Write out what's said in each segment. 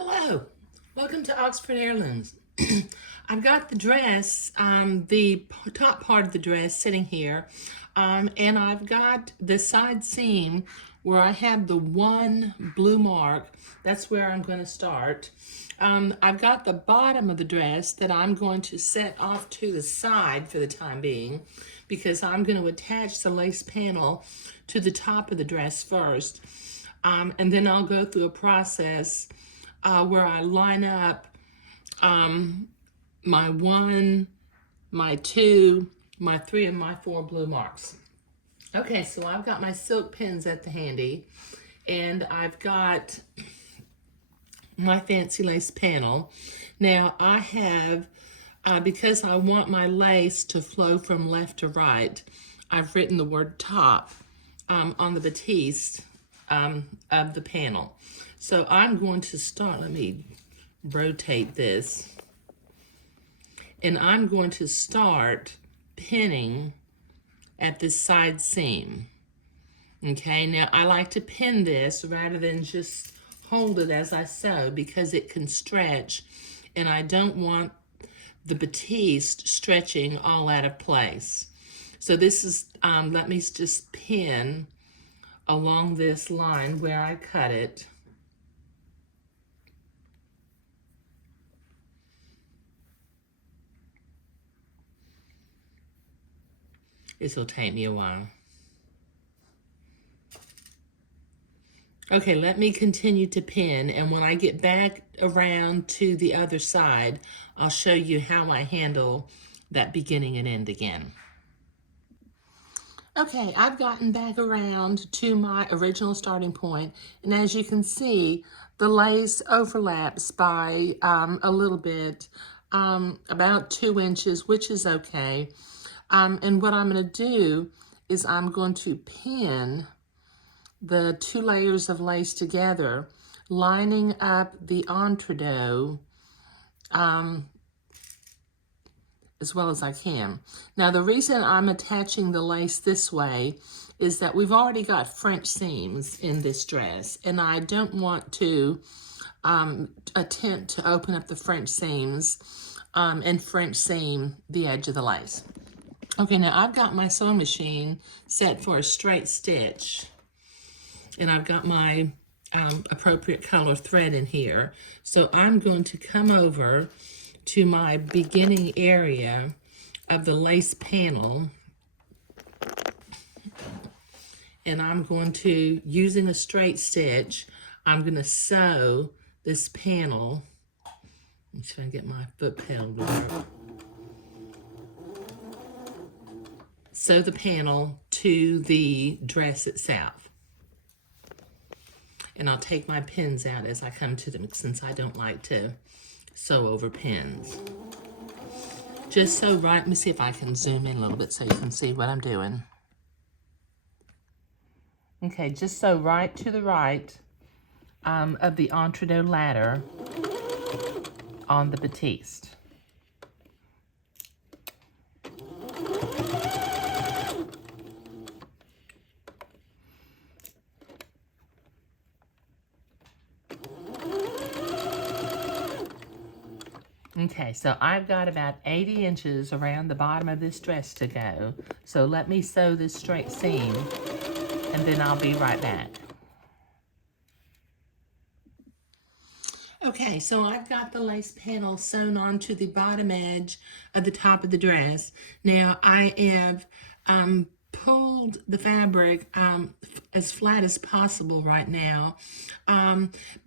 Hello, welcome to Oxford Heirlooms. I've got the dress, the top part of the dress sitting here, and I've got the side seam where I have the one blue mark. That's where I'm going to start. I've got the bottom of the dress that I'm going to set off to the side for the time being because I'm going to attach the lace panel to the top of the dress first. And then I'll go through a process where I line up my 1, my 2, my 3, and my 4 blue marks. Okay, so I've got my silk pins at the handy, and I've got my fancy lace panel. Now I have, because I want my lace to flow from left to right, I've written the word top on the batiste of the panel. So I'm going to start, let me rotate this, and I'm going to start pinning at this side seam. Okay, now I like to pin this rather than just hold it as I sew because it can stretch, and I don't want the batiste stretching all out of place. So this is, let me just pin along this line where I cut it. This will take me a while. Okay, let me continue to pin, and when I get back around to the other side, I'll show you how I handle that beginning and end again. Okay, I've gotten back around to my original starting point, and as you can see, the lace overlaps by a little bit, about 2 inches, which is okay. And what I'm going to do is I'm going to pin the 2 layers of lace together, lining up the entredeaux as well as I can. Now the reason I'm attaching the lace this way is that we've already got French seams in this dress, and I don't want to attempt to open up the French seams and French seam the edge of the lace. Okay, now I've got my sewing machine set for a straight stitch, and I've got my appropriate color thread in here. So I'm going to come over to my beginning area of the lace panel, and I'm going to, using a straight stitch, I'm going to sew this panel. I'm trying to get my foot pedal to work. Sew the panel to the dress itself. And I'll take my pins out as I come to them since I don't like to sew over pins. Just so right, let me see if I can zoom in a little bit so you can see what I'm doing. Okay, just sew right to the right of the entredeaux ladder on the batiste. Okay, so I've got about 80 inches around the bottom of this dress to go. So let me sew this straight seam, and then I'll be right back. Okay, so I've got the lace panel sewn onto the bottom edge of the top of the dress. Now I have pulled the fabric as flat as possible right now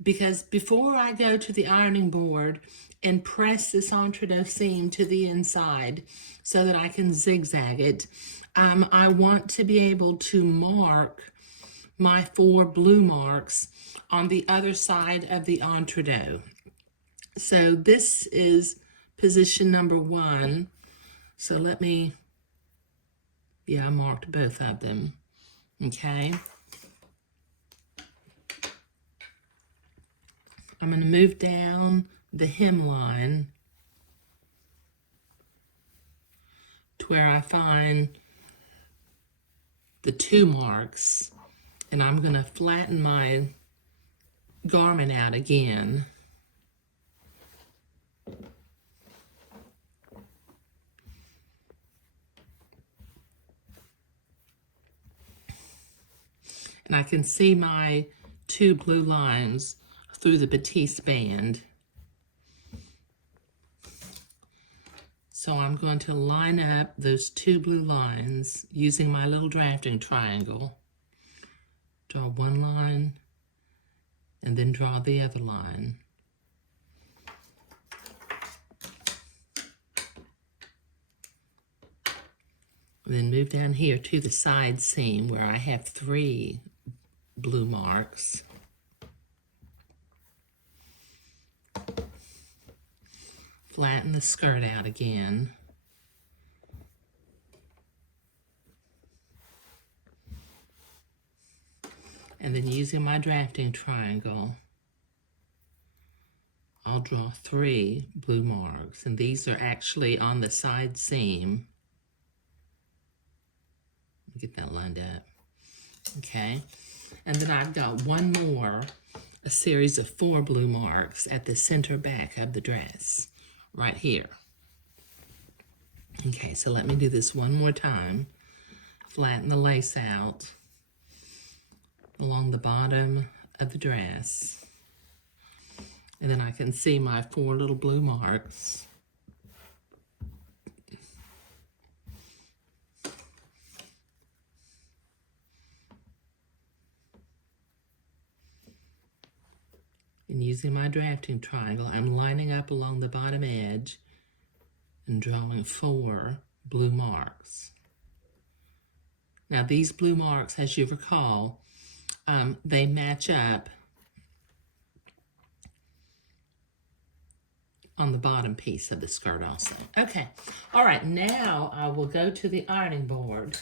because before I go to the ironing board and press this entredeaux seam to the inside so that I can zigzag it, I want to be able to mark my 4 blue marks on the other side of the entredeaux. So this is position number 1. So let me, I marked both of them. Okay. I'm going to move down the hemline to where I find the 2 marks, and I'm going to flatten my garment out again And I can see my 2 blue lines through the batiste band. So I'm going to line up those 2 blue lines using my little drafting triangle. Draw one line and then draw the other line. And then move down here to the side seam where I have 3 blue marks. Flatten the skirt out again. And then using my drafting triangle, I'll draw 3 blue marks. And these are actually on the side seam. Get that lined up. Okay. And then I've got one more, a series of 4 blue marks at the center back of the dress, right here. Okay, so let me do this one more time. Flatten the lace out along the bottom of the dress. And then I can see my 4 little blue marks. And using my drafting triangle, I'm lining up along the bottom edge and drawing 4 blue marks. Now these blue marks, as you recall, they match up on the bottom piece of the skirt also. Okay, all right, now I will go to the ironing board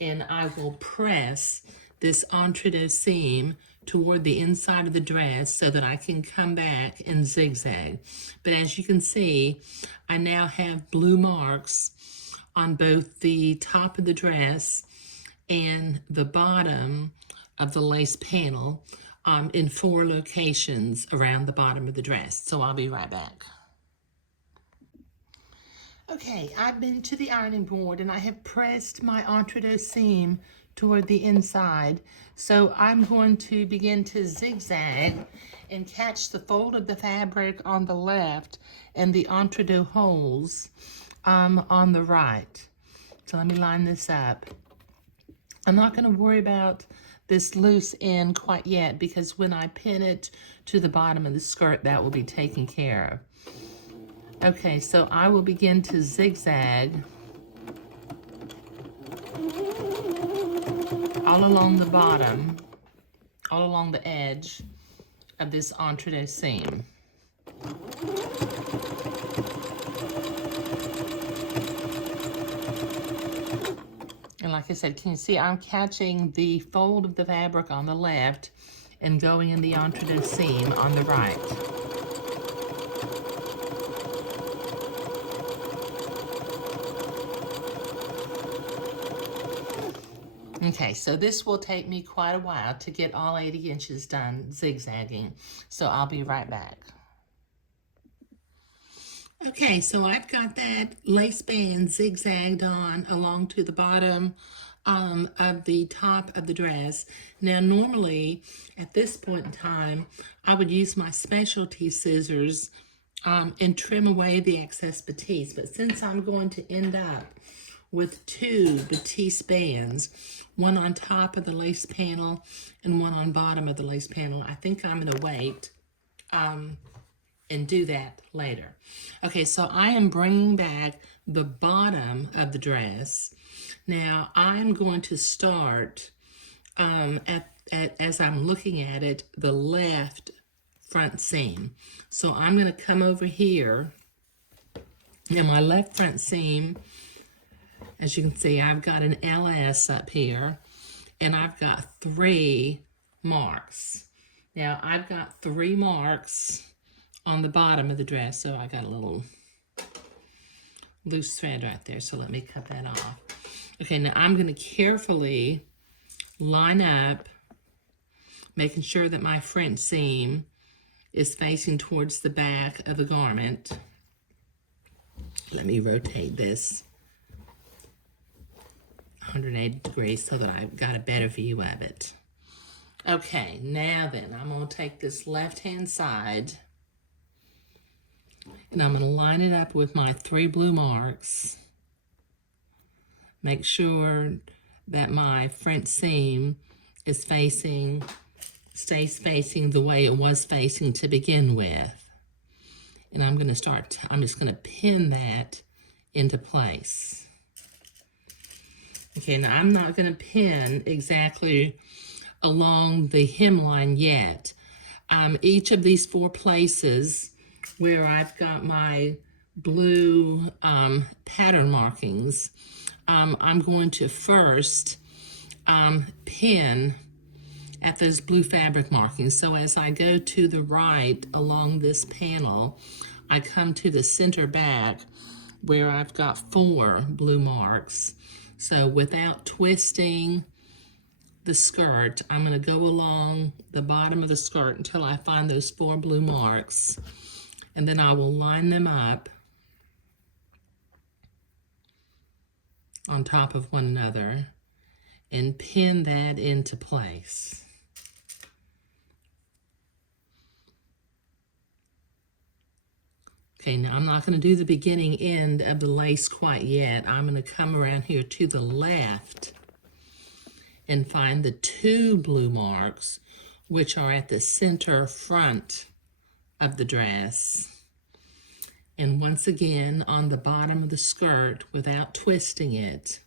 and I will press this entre-deux seam toward the inside of the dress so that I can come back and zigzag. But as you can see, I now have blue marks on both the top of the dress and the bottom of the lace panel in 4 locations around the bottom of the dress. So I'll be right back. Okay, I've been to the ironing board and I have pressed my entre-deux seam toward the inside. So I'm going to begin to zigzag and catch the fold of the fabric on the left and the entre-deux holes on the right. So let me line this up. I'm not going to worry about this loose end quite yet because when I pin it to the bottom of the skirt, that will be taken care of. Okay, so I will begin to zigzag all along the bottom, all along the edge of this entre-deux seam. And like I said, can you see I'm catching the fold of the fabric on the left and going in the entre-deux seam on the right. Okay, so this will take me quite a while to get all 80 inches done zigzagging, so I'll be right back. Okay, so I've got that lace band zigzagged on along to the bottom of the top of the dress. Now, normally, at this point in time, I would use my specialty scissors and trim away the excess batiste, but since I'm going to end up with 2 batiste bands, one on top of the lace panel and one on bottom of the lace panel, I think I'm going to wait and do that later. Okay, so I am bringing back the bottom of the dress. Now I'm going to start as I'm looking at it, the left front seam. So I'm going to come over here. Now my left front seam, as you can see, I've got an LS up here, and I've got 3 marks. Now, I've got 3 marks on the bottom of the dress, so I got a little loose thread right there, so let me cut that off. Okay, now I'm going to carefully line up, making sure that my front seam is facing towards the back of the garment. Let me rotate this 180 degrees so that I've got a better view of it. Okay, now then, I'm going to take this left-hand side and I'm going to line it up with my 3 blue marks. Make sure that my front seam is stays facing the way it was facing to begin with. And I'm just going to pin that into place. Okay, now I'm not going to pin exactly along the hemline yet. Each of these 4 places where I've got my blue pattern markings, I'm going to first pin at those blue fabric markings. So as I go to the right along this panel, I come to the center back where I've got 4 blue marks. So without twisting the skirt, I'm going to go along the bottom of the skirt until I find those 4 blue marks, and then I will line them up on top of one another and pin that into place. Okay, now I'm not going to do the beginning end of the lace quite yet. I'm going to come around here to the left and find the 2 blue marks, which are at the center front of the dress. And once again, on the bottom of the skirt, without twisting it,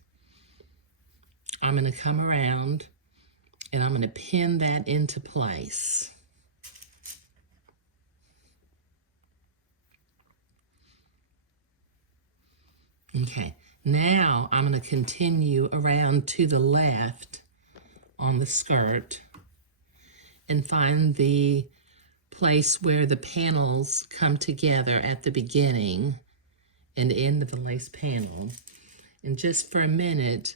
I'm going to come around and I'm going to pin that into place. Okay, now I'm going to continue around to the left on the skirt and find the place where the panels come together at the beginning and end of the lace panel. And just for a minute,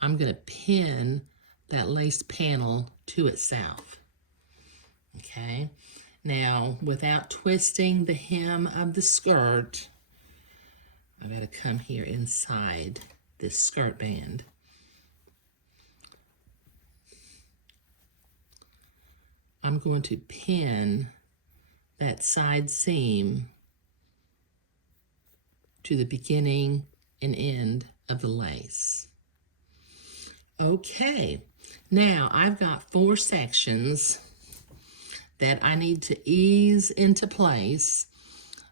I'm going to pin that lace panel to itself. Okay, now without twisting the hem of the skirt, I've got to come here inside this skirt band. I'm going to pin that side seam to the beginning and end of the lace. Okay, now I've got 4 sections that I need to ease into place.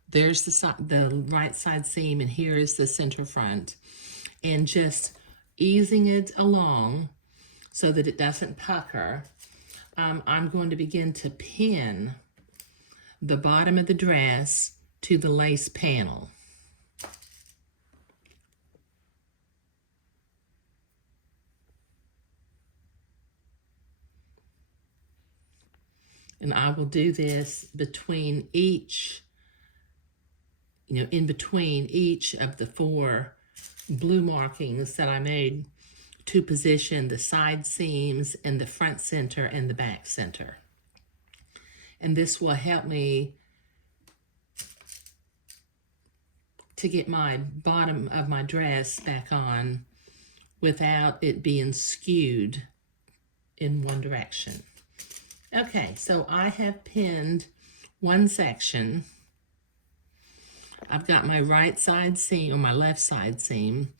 There's the right side seam, and here is the center front. And just easing it along so that it doesn't pucker, I'm going to begin to pin the bottom of the dress to the lace panel. And I will do this between each, in between each of the 4 blue markings that I made to position the side seams and the front center and the back center. And this will help me to get my bottom of my dress back on without it being skewed in one direction. Okay, so I have pinned one section. I've got my right side seam, or my left side seam,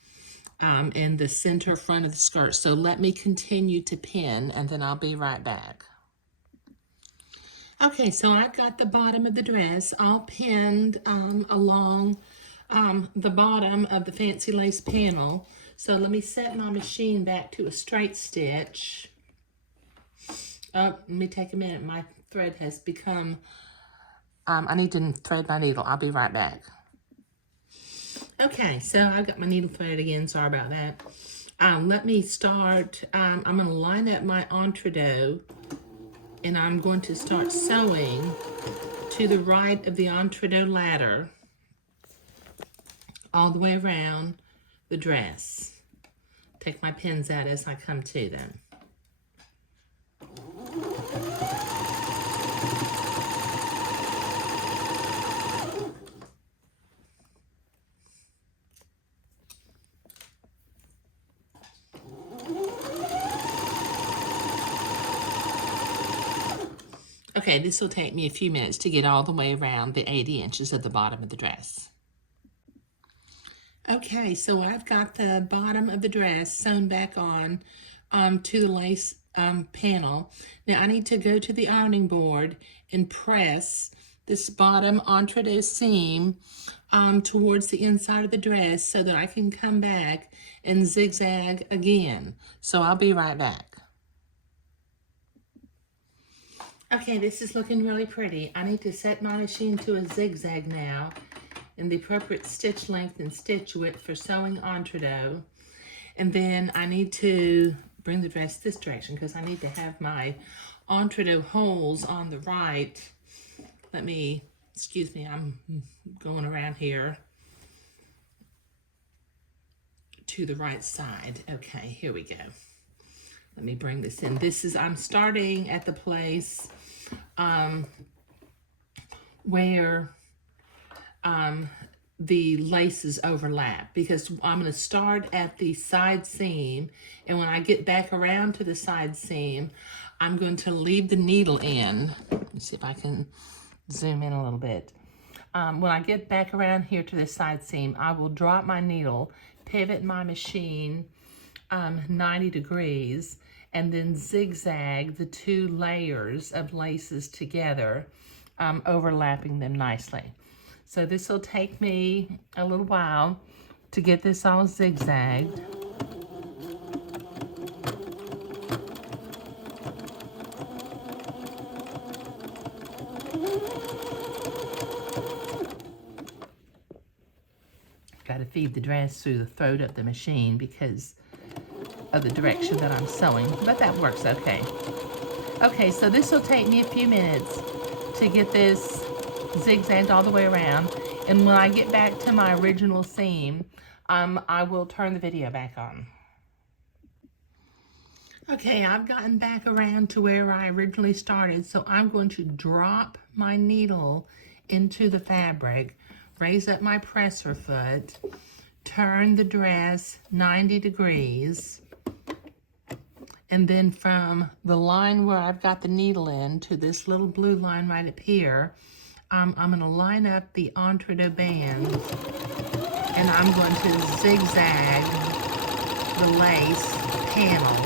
in the center front of the skirt. So let me continue to pin, and then I'll be right back. Okay, so I've got the bottom of the dress all pinned along the bottom of the fancy lace panel. So let me set my machine back to a straight stitch. Let me take a minute. My thread has become, I need to thread my needle. I'll be right back. Okay, so I've got my needle threaded again. Sorry about that. Let me start. I'm going to line up my entree, and I'm going to start sewing to the right of the entree ladder all the way around the dress. Take my pins out as I come to them. Okay, this will take me a few minutes to get all the way around the 80 inches at the bottom of the dress. Okay, so I've got the bottom of the dress sewn back on to the lace panel. Now I need to go to the ironing board and press this bottom entredeux seam towards the inside of the dress so that I can come back and zigzag again. So I'll be right back. Okay, this is looking really pretty. I need to set my machine to a zigzag now in the appropriate stitch length and stitch width for sewing entredeux. And then I need to bring the dress this direction because I need to have my entredeux holes on the right. Excuse me, I'm going around here to the right side. Okay, here we go. Let me bring this in. I'm starting at the place where the laces overlap, because I'm going to start at the side seam, and when I get back around to the side seam, I'm going to leave the needle in. Let me see if I can zoom in a little bit. When I get back around here to the side seam, I will drop my needle, pivot my machine 90 degrees, and then zigzag the two layers of laces together, overlapping them nicely. So this will take me a little while to get this all zigzagged. Got to feed the dress through the throat of the machine because of the direction that I'm sewing, but that works okay. Okay, so this will take me a few minutes to get this zigzagged all the way around, and when I get back to my original seam, I will turn the video back on. Okay, I've gotten back around to where I originally started, so I'm going to drop my needle into the fabric, raise up my presser foot, turn the dress 90 degrees, and then from the line where I've got the needle in to this little blue line right up here, I'm going to line up the entredeux band, and I'm going to zigzag the lace panel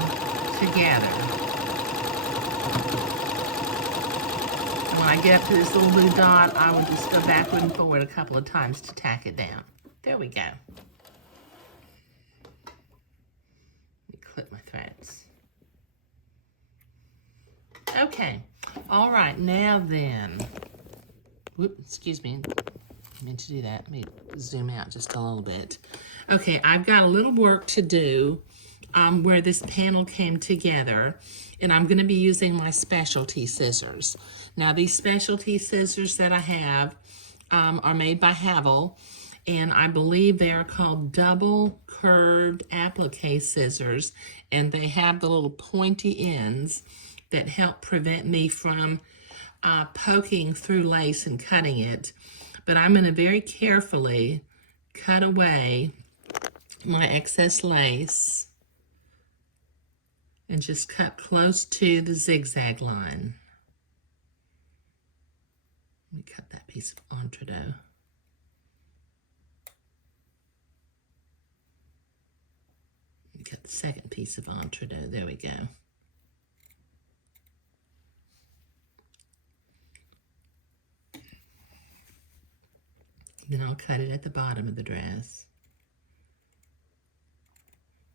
together. And when I get up to this little blue dot, I will just go backward and forward a couple of times to tack it down. There we go. Let me clip my threads. Okay, all right, now then, excuse me, I meant to do that. Let me zoom out just a little bit. Okay, I've got a little work to do where this panel came together, and I'm gonna be using my specialty scissors. Now, these specialty scissors that I have are made by Havel, and I believe they are called double curved applique scissors, and they have the little pointy ends that help prevent me from poking through lace and cutting it. But I'm going to very carefully cut away my excess lace and just cut close to the zigzag line. Let me cut that piece of entredeux. Let me cut the second piece of entredeux. There we go. Then I'll cut it at the bottom of the dress.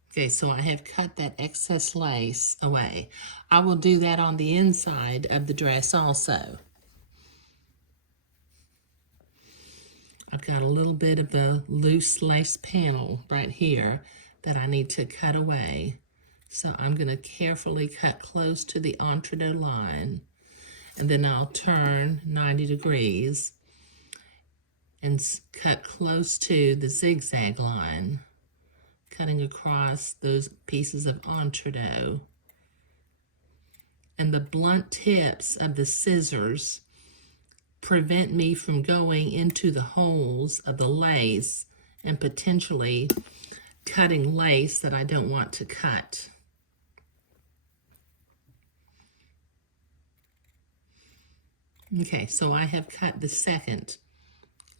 Okay, so I have cut that excess lace away. I will do that on the inside of the dress also. I've got a little bit of the loose lace panel right here that I need to cut away. So I'm going to carefully cut close to the entredeux line, and then I'll turn 90 degrees and cut close to the zigzag line, cutting across those pieces of entredeux. And the blunt tips of the scissors prevent me from going into the holes of the lace and potentially cutting lace that I don't want to cut. Okay, so I have cut the second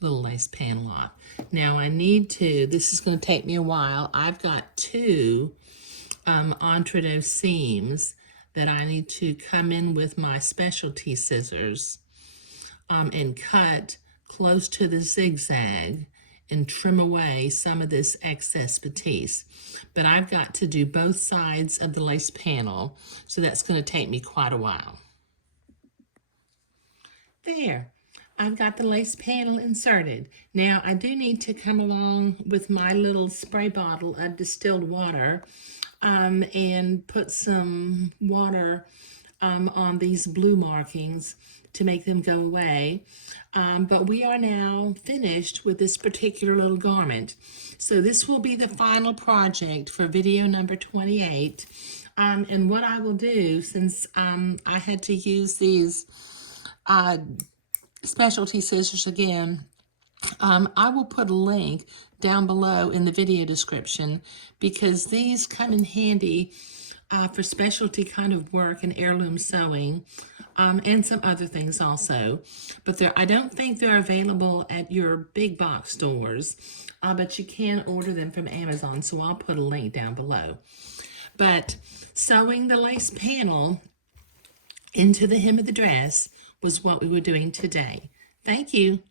little lace panel off. Now I need to, this is going to take me a while. I've got two entre deux seams that I need to come in with my specialty scissors and cut close to the zigzag and trim away some of this excess batiste. But I've got to do both sides of the lace panel, so that's going to take me quite a while. There, I've got the lace panel inserted. Now I do need to come along with my little spray bottle of distilled water and put some water on these blue markings to make them go away. But we are now finished with this particular little garment. So this will be the final project for video number 28. And what I will do, since I had to use these specialty scissors again, I will put a link down below in the video description, because these come in handy for specialty kind of work and heirloom sewing, and some other things also. But I don't think they're available at your big box stores, but you can order them from Amazon, so I'll put a link down below. But sewing the lace panel into the hem of the dress was what we were doing today. Thank you.